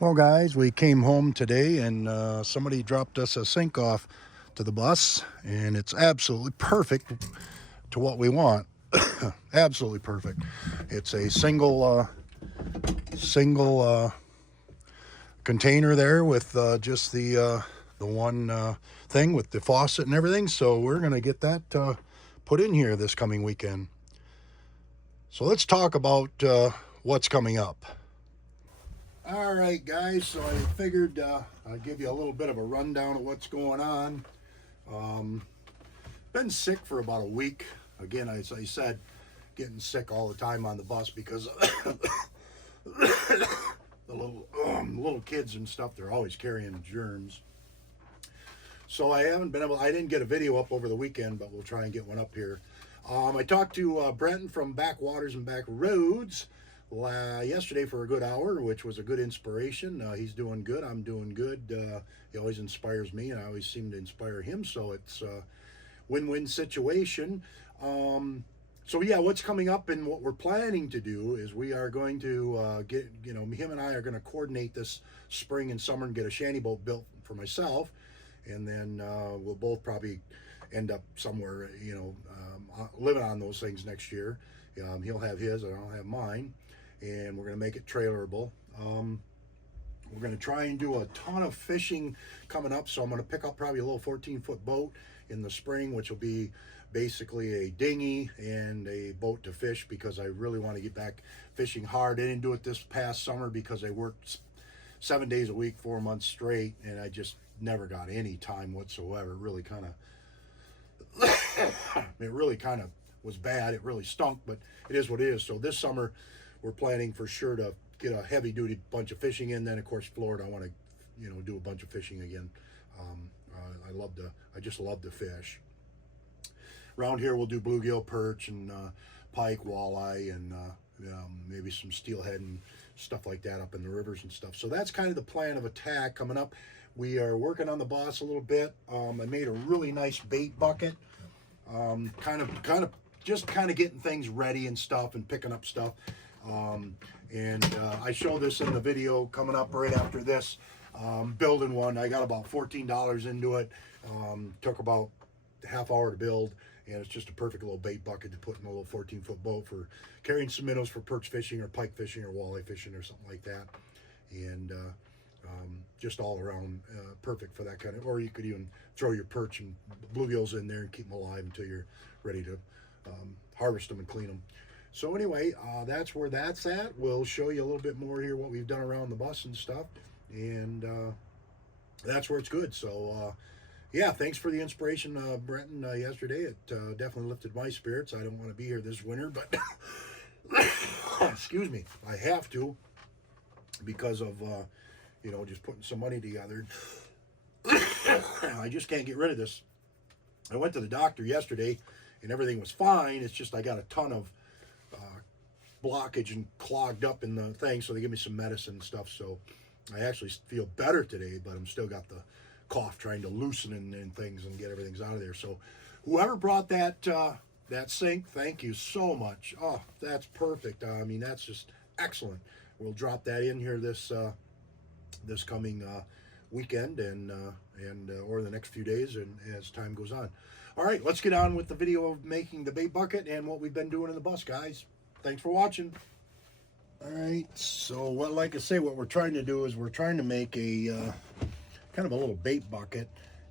Well, guys, we came home today and somebody dropped us a sink off to the bus, and it's absolutely perfect to what we want. Absolutely perfect. It's a single container there with just the one thing with the faucet and everything. So we're gonna get that put in here this coming weekend. So let's talk about what's coming up. All right, guys, so I figured I'd give you a little bit of a rundown of what's going on. Been sick for about a week. Again, as I said, getting sick all the time on the bus because the little kids and stuff, they're always carrying germs. So I didn't get a video up over the weekend, but we'll try and get one up here. I talked to Brenton from Backwaters and Back Roads yesterday for a good hour, which was a good inspiration. He's doing good. I'm doing good. He always inspires me, and I always seem to inspire him. So it's a win-win situation. So yeah, what's coming up and what we're planning to do is we are going to him and I are going to coordinate this spring and summer and get a shanty boat built for myself, and then we'll both probably end up somewhere, living on those things next year. He'll have his, and I'll have mine, and we're going to make it trailerable. We're going to try and do a ton of fishing coming up, so I'm going to pick up probably a little 14-foot boat in the spring, which will be basically a dinghy and a boat to fish, because I really want to get back fishing hard. I didn't do it this past summer because I worked 7 days a week, 4 months straight, and I just never got any time whatsoever. It really kind of was bad. It really stunk, but it is what it is. So this summer we're planning for sure to get a heavy duty bunch of fishing in. Then of course Florida, I want to do a bunch of fishing again. I just love to fish. Around here we'll do bluegill, perch, and pike, walleye, and maybe some steelhead and stuff like that up in the rivers and stuff. So that's kind of the plan of attack coming up. We are working on the boss a little bit. I made a really nice bait bucket. Kind of getting things ready and stuff and picking up stuff. I show this in the video coming up right after this. Building one. I got about $14 into it. Took about a half hour to build, and it's just a perfect little bait bucket to put in a little 14-foot boat for carrying some minnows for perch fishing or pike fishing or walleye fishing or something like that. And just all around perfect for that kind of, or you could even throw your perch and bluegills in there and keep them alive until you're ready to harvest them and clean them. So anyway, that's where that's at. We'll show you a little bit more here what we've done around the bus and stuff, and that's where it's good. So yeah, thanks for the inspiration, Brenton, yesterday. It definitely lifted my spirits. I don't want to be here this winter, but excuse me, I have to, because of just putting some money together. I just can't get rid of this. I went to the doctor yesterday and everything was fine. It's just I got a ton of blockage and clogged up in the thing, so they give me some medicine and stuff. So I actually feel better today, but I'm still got the cough trying to loosen and things and get everything out of there. So whoever brought that sink, thank you so much. Oh, that's perfect. I mean, that's just excellent. We'll drop that in here this coming weekend and or the next few days, and as time goes on. All right, let's get on with the video of making the bait bucket and what we've been doing in the bus, guys. Thanks for watching. All right, so like I say, what we're trying to do is we're trying to make a kind of a little bait bucket,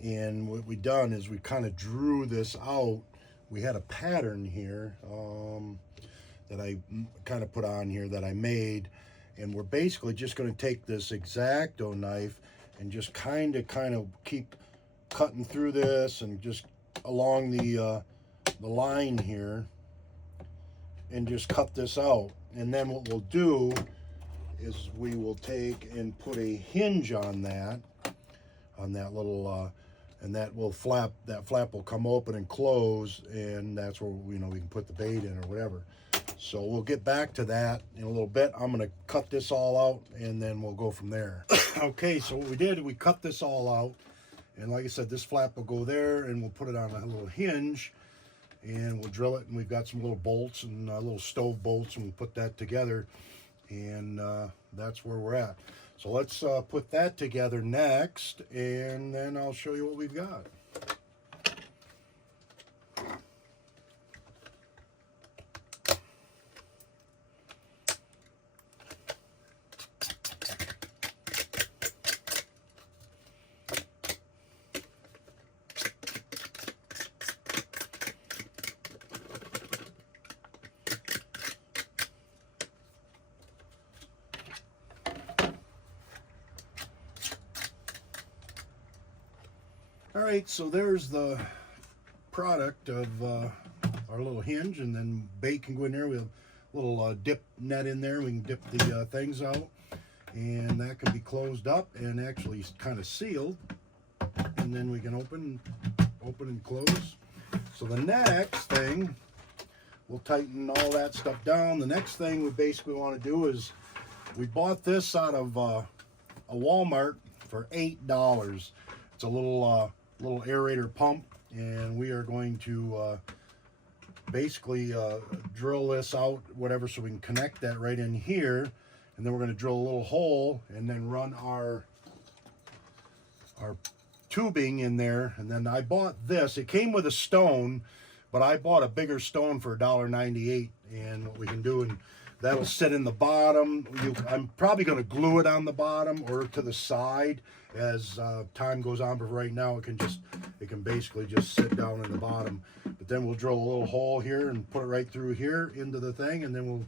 and what we've done is we kind of drew this out. We had a pattern here that I kind of put on here that I made, and we're basically just going to take this X-Acto knife and just kind of keep cutting through this and just along the line here, and just cut this out. And then what we'll do is we will take and put a hinge on that little and that flap will come open and close, and that's where we can put the bait in or whatever. So we'll get back to that in a little bit. I'm going to cut this all out, and then we'll go from there. Okay, so what we did, we cut this all out, and like I said, this flap will go there, and we'll put it on a little hinge, and we'll drill it, and we've got some little bolts and little stove bolts, and we'll put that together, and that's where we're at. So let's put that together next, and then I'll show you what we've got. All right, so there's the product of our little hinge, and then bait can go in there. We have a little dip net in there. We can dip the things out, and that can be closed up and actually kind of sealed, and then we can open and close. So the next thing, we'll tighten all that stuff down. The next thing we basically want to do is, we bought this out of a Walmart for $8. It's a little aerator pump, and we are going to basically drill this out, whatever, so we can connect that right in here, and then we're going to drill a little hole and then run our tubing in there. And then I bought this. It came with a stone, but I bought a bigger stone for $1.98, and what we can do, and that'll sit in the bottom. I'm probably going to glue it on the bottom or to the side as time goes on, but right now it can basically just sit down in the bottom. But then we'll drill a little hole here and put it right through here into the thing, and then we'll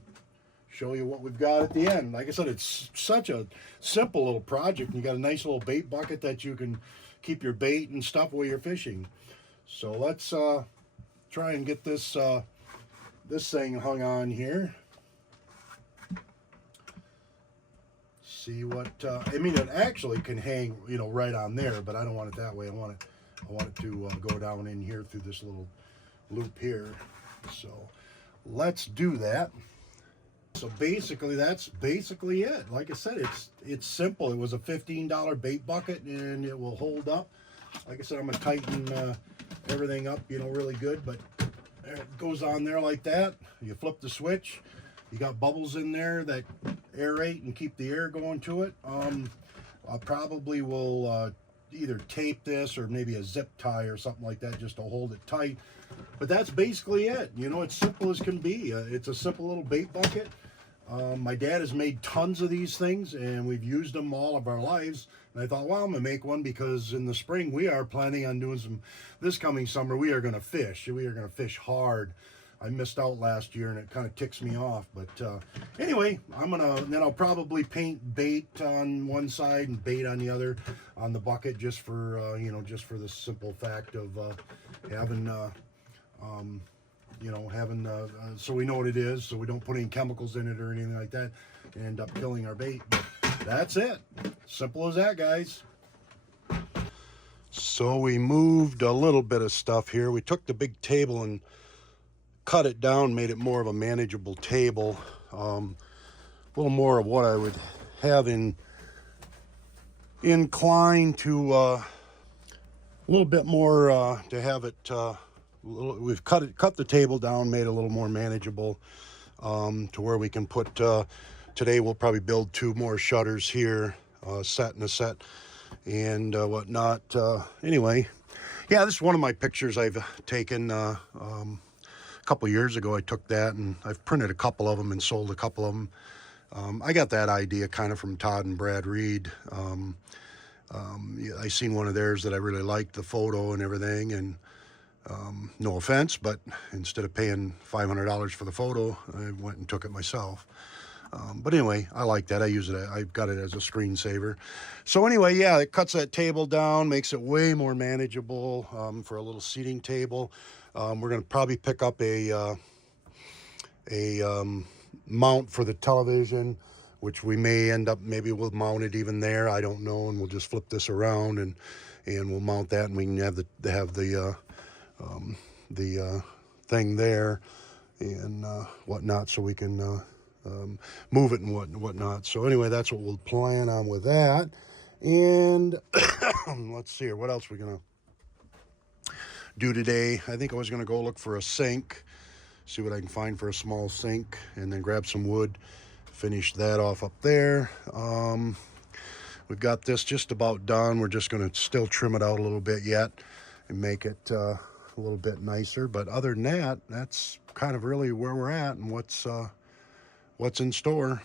show you what we've got at the end. Like I said, it's such a simple little project. You got a nice little bait bucket that you can keep your bait and stuff while you're fishing. So let's try and get this thing hung on here. See what I mean. It actually can hang, right on there, but I don't want it that way. I want it to go down in here through this little loop here. So let's do that. So basically, that's basically it. Like I said, it's simple. It was a $15 bait bucket, and it will hold up. Like I said, I'm gonna tighten everything up, really good. But it goes on there like that. You flip the switch. You got bubbles in there that aerate and keep the air going to it. I probably will either tape this or maybe a zip tie or something like that just to hold it tight. But that's basically it. It's simple as can be. It's a simple little bait bucket. My dad has made tons of these things, and we've used them all of our lives. And I thought, well, I'm going to make one because in the spring we are planning on doing this coming summer, we are going to fish. We are going to fish hard. I missed out last year, and it kind of ticks me off. But anyway, then I'll probably paint bait on one side and bait on the other on the bucket, just for just for the simple fact of having so we know what it is, so we don't put any chemicals in it or anything like that and end up killing our bait. But that's it. Simple as that, guys. So we moved a little bit of stuff here. We took the big table and cut it down, made it more of a manageable table. A little more of what I would have inclined to a little bit more to have it. We've cut the table down, made it a little more manageable to where we can put. Today we'll probably build 2 more shutters here, set and a set, and whatnot. Anyway, yeah, this is one of my pictures I've taken. Couple years ago. I took that, and I've printed a couple of them and sold a couple of them. I got that idea kind of from Todd and Brad Reed. Yeah, I seen one of theirs that I really liked, the photo and everything, and no offense, but instead of paying $500 for the photo, I went and took it myself. But anyway, I like that. I use it. I've got it as a screensaver. So anyway, yeah, it cuts that table down, makes it way more manageable for a little seating table. We're going to probably pick up a mount for the television, which we may end up, maybe we'll mount it even there. I don't know, and we'll just flip this around and we'll mount that, and we can have the thing there and whatnot, so we can move it and whatnot. So anyway, that's what we'll plan on with that. And let's see here, what else we're gonna do today. I think I was gonna go look for a sink, see what I can find for a small sink, and then grab some wood, finish that off up there. We've got this just about done. We're just going to still trim it out a little bit yet and make it a little bit nicer. But other than that, that's kind of really where we're at and what's in store.